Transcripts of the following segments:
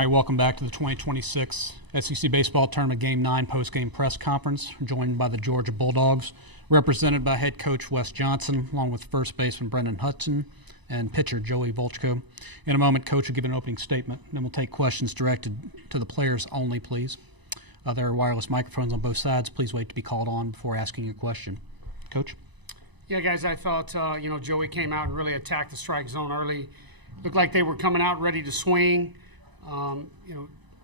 All right, welcome back to the 2026 SEC Baseball Tournament Game 9 post-game press conference. We're joined by the Georgia Bulldogs, represented by head coach Wes Johnson, along with first baseman Brendan Hudson and pitcher Joey Volchko. In a moment, Coach will give an opening statement, and then we'll take questions directed to the players only, please. There are wireless microphones on both sides. Please wait to be called on before asking a question. Coach? Yeah, guys, I thought, Joey came out and really attacked the strike zone early. Looked like they were coming out ready to swing.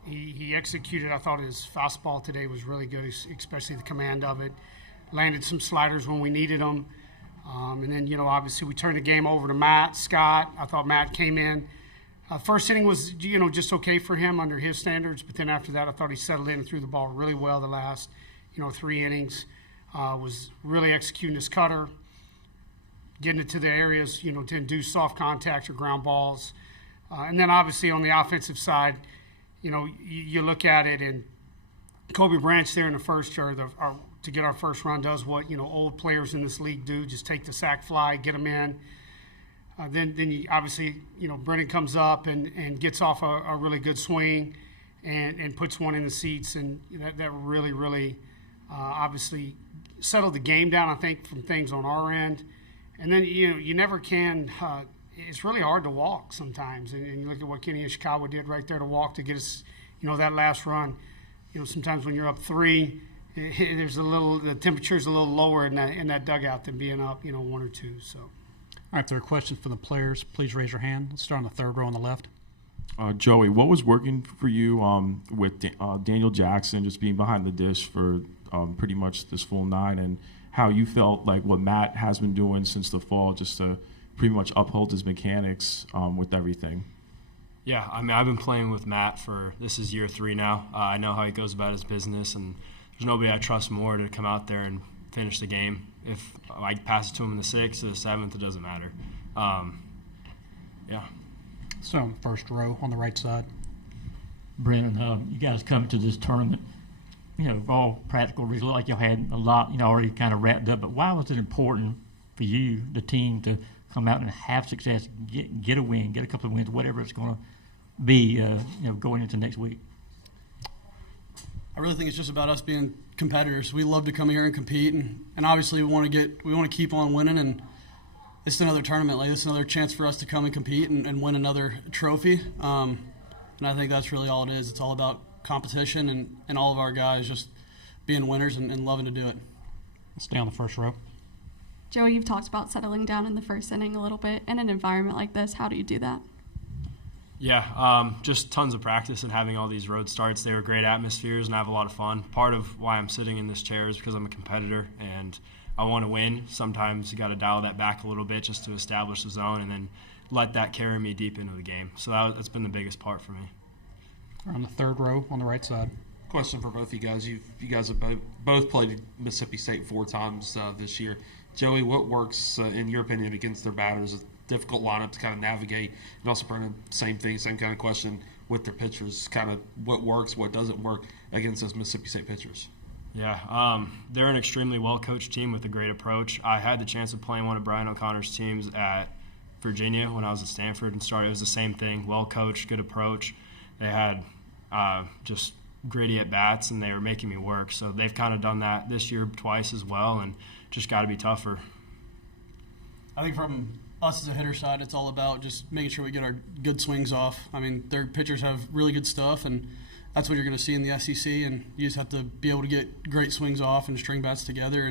He executed. I thought his fastball today was really good, especially the command of it. Landed some sliders when we needed them. And then, obviously we turned the game over to Matt Scott. I thought Matt came in. First inning was, just okay for him under his standards. But then after that, I thought he settled in and threw the ball really well the last, 3 innings. Was really executing his cutter, getting it to the areas, to induce soft contact or ground balls. And then obviously on the offensive side, you look at it, and Kobe Branch there in the first to get our first run does what old players in this league do: just take the sac fly, get them in. Then you obviously Brennan comes up and gets off a really good swing, and puts one in the seats, and that really obviously settled the game down, I think, from things on our end. And then you never can. It's really hard to walk sometimes, and you look at what Kenny Ishikawa did right there to walk to get us, that last run. Sometimes when you're up 3, the temperature's a little lower in that dugout than being up, 1 or 2. So. All right, if there are questions for the players, please raise your hand. Let's start on the third row on the left. Joey, what was working for you with Daniel Jackson just being behind the dish for pretty much this full 9, and how you felt like what Matt has been doing since the fall just to pretty much uphold his mechanics with everything? Yeah, I've been playing with Matt this is year 3 now. I know how he goes about his business, and there's nobody I trust more to come out there and finish the game. If I pass it to him in the 6th or the 7th, it doesn't matter. Yeah. So on the first row on the right side. Brennan, you guys come to this tournament, for all practical reasons, like y'all had a lot, already kind of wrapped up. But why was it important for you, the team, to come out and have success, get a win, get a couple of wins, whatever it's going to be, going into next week? I really think it's just about us being competitors. We love to come here and compete, and obviously we want to keep on winning. And it's another tournament, like this is another chance for us to come and compete and win another trophy. And I think that's really all it is. It's all about competition and all of our guys just being winners and loving to do it. Stay on the first row. Joey, you've talked about settling down in the first inning a little bit. In an environment like this, how do you do that? Yeah, just tons of practice and having all these road starts. They were great atmospheres, and I have a lot of fun. Part of why I'm sitting in this chair is because I'm a competitor and I want to win. Sometimes you got to dial that back a little bit just to establish the zone and then let that carry me deep into the game. So that's been the biggest part for me. On the third row on the right side. Question for both of you guys. You guys have both played Mississippi State 4 times this year. Joey, what works, in your opinion, against their batters? A difficult lineup to kind of navigate. And also, Brennan, same thing, same kind of question with their pitchers. Kind of what works, what doesn't work against those Mississippi State pitchers? Yeah, they're an extremely well-coached team with a great approach. I had the chance of playing one of Brian O'Connor's teams at Virginia when I was at Stanford and started. It was the same thing, well-coached, good approach. They had just gritty at-bats, and they were making me work. So they've kind of done that this year twice as well, and just got to be tougher. I think from us as a hitter side, it's all about just making sure we get our good swings off. I mean, their pitchers have really good stuff, and that's what you're going to see in the SEC, and you just have to be able to get great swings off and string bats together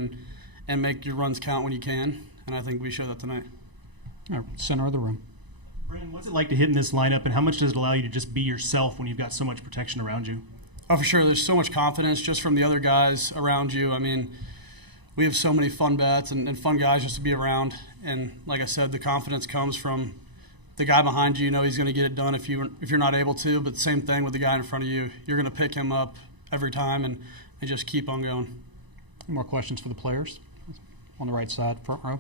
and make your runs count when you can, and I think we showed that tonight. All right, center of the room. Brandon, what's it like to hit in this lineup, and how much does it allow you to just be yourself when you've got so much protection around you? Oh, for sure. There's so much confidence just from the other guys around you. I mean, we have so many fun bats and fun guys just to be around. And like I said, the confidence comes from the guy behind you. You know he's going to get it done if you're not able to. But same thing with the guy in front of you. You're going to pick him up every time and just keep on going. More questions for the players? On the right side, front row.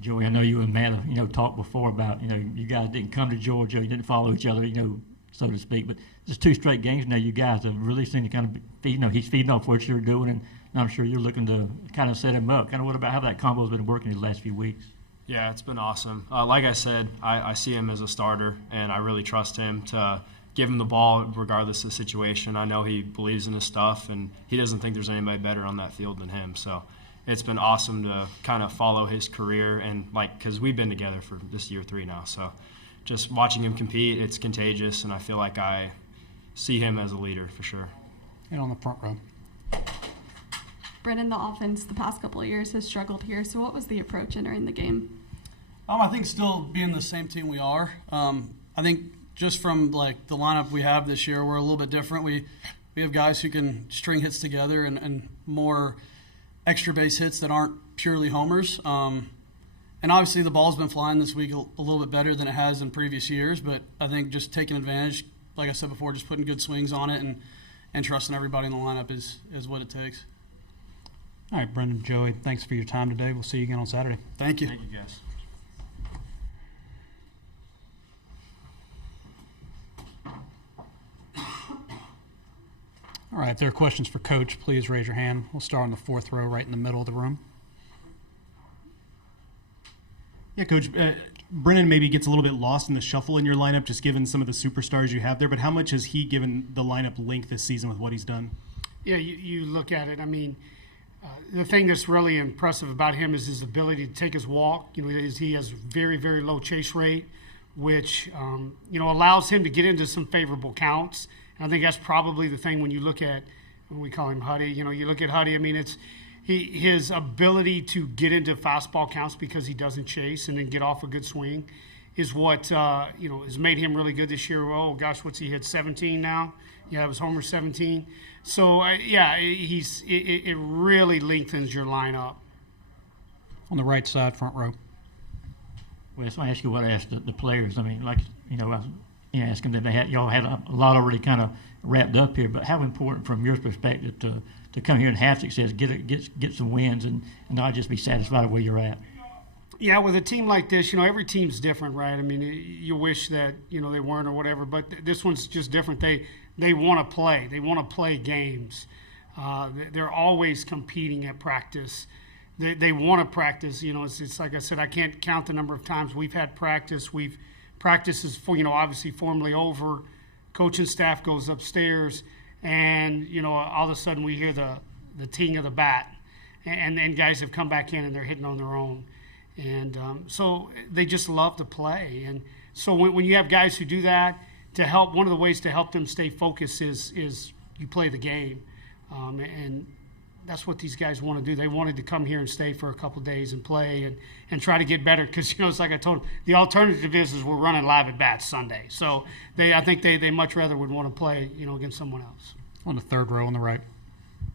Joey, I know you and Matt, talked before about, you guys didn't come to Georgia, you didn't follow each other, so to speak. But just 2 straight games now, you guys have really seen to kind of feed, he's feeding off what you're doing, and I'm sure you're looking to kind of set him up. Kind of what about how that combo has been working these last few weeks? Yeah, it's been awesome. Like I said, I see him as a starter, and I really trust him to give him the ball regardless of the situation. I know he believes in his stuff, and he doesn't think there's anybody better on that field than him. So it's been awesome to kind of follow his career, and because we've been together for this year 3 now. So just watching him compete, it's contagious, and I feel like I see him as a leader for sure. And on the front row. Brennan, the offense the past couple of years has struggled here. So what was the approach entering the game? I think still being the same team we are. I think just from like the lineup we have this year, we're a little bit different. We have guys who can string hits together and more extra base hits that aren't purely homers. And obviously the ball's been flying this week a little bit better than it has in previous years. But I think just taking advantage, like I said before, just putting good swings on it and trusting everybody in the lineup is what it takes. All right, Brendan, Joey, thanks for your time today. We'll see you again on Saturday. Thank you. Thank you, guys. All right, if there are questions for Coach, please raise your hand. We'll start on the 4th row right in the middle of the room. Yeah, Coach, Brennan maybe gets a little bit lost in the shuffle in your lineup, just given some of the superstars you have there. But how much has he given the lineup length this season with what he's done? Yeah, you look at it. I mean, the thing that's really impressive about him is his ability to take his walk. He has very, very low chase rate, which allows him to get into some favorable counts. And I think that's probably the thing when you look at, we call him Huddy. You look at Huddy. I mean, it's his ability to get into fastball counts because he doesn't chase and then get off a good swing is what has made him really good this year. Oh gosh, what's he hit 17 now? Yeah, it was homer 17. So it really lengthens your lineup. On the right side, front row. Well, so I ask you what I asked the players. I mean, I was asking them, y'all had a lot already kind of wrapped up here, but how important from your perspective to come here and have success, get some wins, and not just be satisfied with where you're at? Yeah, with a team like this, every team's different, right? I mean, you wish that, they weren't or whatever, but this one's just different. They want to play. They want to play games. They're always competing at practice. They want to practice. It's like I said, I can't count the number of times we've had practice. Practice is, obviously formally over. Coaching staff goes upstairs, and, all of a sudden we hear the ting of the bat. And then guys have come back in and they're hitting on their own. And so they just love to play. And so when you have guys who do that, one of the ways to help them stay focused is you play the game. And that's what these guys want to do. They wanted to come here and stay for a couple of days and play and try to get better because, it's like I told them, the alternative is we're running live at bats Sunday. So I think they much rather would want to play, against someone else. On the 3rd row on the right.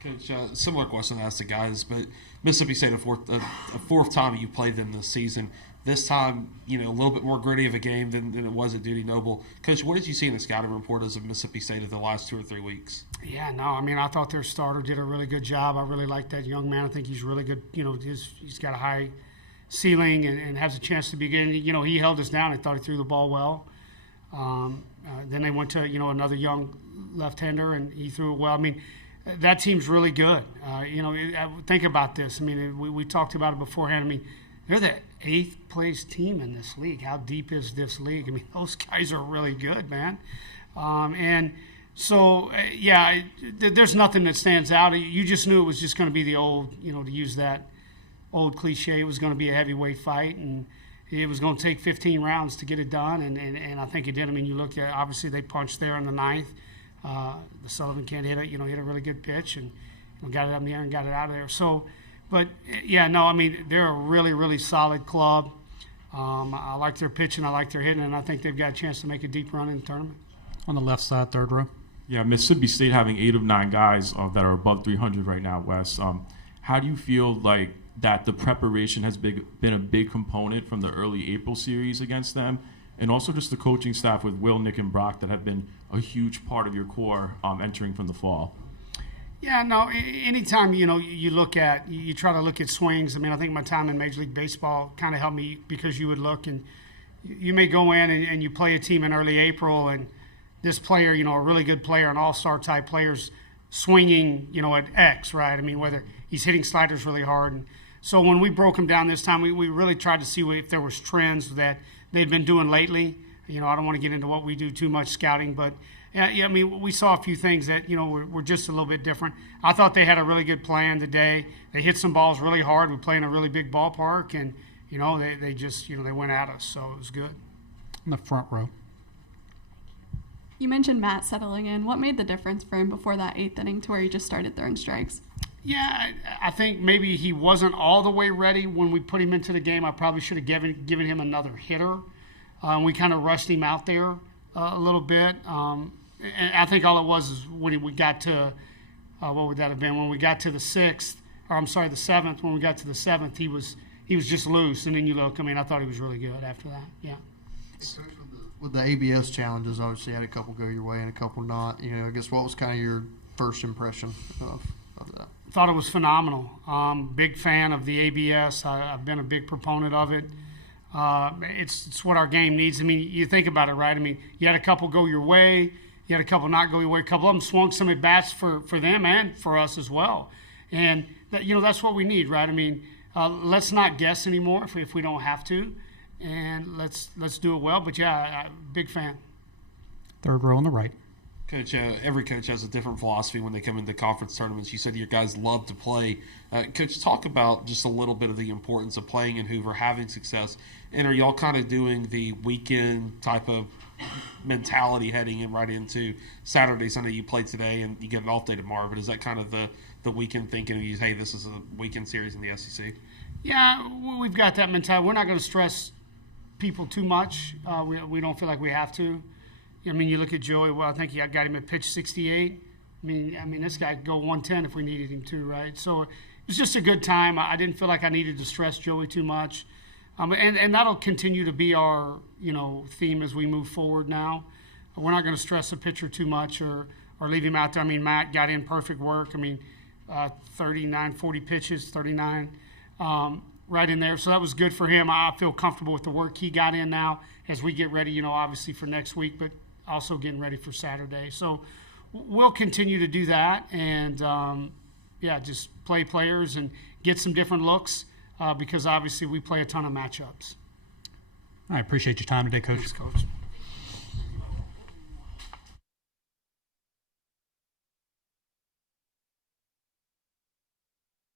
Coach, similar question to ask the guys, but Mississippi State, a fourth time you played them this season. This time, a little bit more gritty of a game than it was at Duty Noble. Coach, what did you see in the scouting report as of Mississippi State of the last 2 or 3 weeks? Yeah, no, I mean, I thought their starter did a really good job. I really like that young man. I think he's really good. He's got a high ceiling and has a chance to be good. He held us down. I thought he threw the ball well. Then they went to, another young left-hander, and he threw it well. I mean, that team's really good. Think about this. I mean, we talked about it beforehand. I mean, they're the 8th place team in this league. How deep is this league? I mean, those guys are really good, man. And so, there's nothing that stands out. You just knew it was just going to be the old, to use that old cliche, it was going to be a heavyweight fight, and it was going to take 15 rounds to get it done, and I think it did. I mean, you look at, obviously they punched there in the 9th. The Sullivan kid hit it, hit a really good pitch and got it up in the air and got it out of there. So, but I mean, they're a really, really solid club. I like their pitching, I like their hitting, and I think they've got a chance to make a deep run in the tournament. On the left side, 3rd row. Yeah, Mississippi State having 8 of 9 guys that are above 300 right now, Wes. How do you feel like that the preparation has been a big component from the early April series against them, and also just the coaching staff with Will, Nick, and Brock that have been a huge part of your core entering from the fall? Yeah, no, anytime, you try to look at swings. I mean, I think my time in Major League Baseball kind of helped me because you would look and you may go in and you play a team in early April and this player, a really good player, an all-star type player's swinging, at X, right? I mean, whether he's hitting sliders really hard. And So when we broke them down this time, we really tried to see if there was trends that they've been doing lately. You know, I don't want to get into what we do too much scouting, but yeah, I mean, we saw a few things that, you know, were just a little bit different. I thought they had a really good plan today. They hit some balls really hard. We play in a really big ballpark, and, you know, they just, you know, they went at us, so it was good. In the front row. You mentioned Matt settling in. What made the difference for him before that 8th inning to where he just started throwing strikes? Yeah, I think maybe he wasn't all the way ready when we put him into the game. I probably should have given him another hitter. We kind of rushed him out there a little bit. And I think all it was is when we got to, what would that have been? When we got to the 6th, or I'm sorry, the 7th. When we got to the 7th, he was just loose. And then you look, I mean, I thought he was really good after that. Yeah. With the ABS challenges, obviously you had a couple go your way and a couple not. You know, I guess what was kind of your first impression of that? Thought it was phenomenal. Big fan of the ABS. I've been a big proponent of it. It's what our game needs. I mean, you think about it, right? I mean, you had a couple go your way. You had a couple not go your way. A couple of them swung some at bats for them and for us as well. And, you know, that's what we need, right? I mean, let's not guess anymore if we don't have to. And let's do it well. But, yeah, big fan. Third row on the right. Coach, every coach has a different philosophy when they come into conference tournaments. You said your guys love to play. Coach, talk about just a little bit of the importance of playing in Hoover, having success. And are y'all kind of doing the weekend type of mentality heading in right into Saturdays? I know you played today and you get an off day tomorrow, but is that kind of the weekend thinking of you, hey, this is a weekend series in the SEC? Yeah, we've got that mentality. We're not going to stress people too much. We don't feel like we have to. I mean, you look at Joey. Well, I think I got him at pitch 68. I mean, this guy could go 110 if we needed him to, right? So it was just a good time. I didn't feel like I needed to stress Joey too much, and that'll continue to be our, you know, theme as we move forward. Now, we're not going to stress a pitcher too much or leave him out there. I mean, Matt got in perfect work. I mean, 39, 40 pitches, 39. Right in there. So that was good for him. I feel comfortable with the work he got in now as we get ready, you know, obviously for next week, but also getting ready for Saturday. So we'll continue to do that and, just play players and get some different looks because obviously we play a ton of matchups. I appreciate your time today, Coach. Thanks, Coach.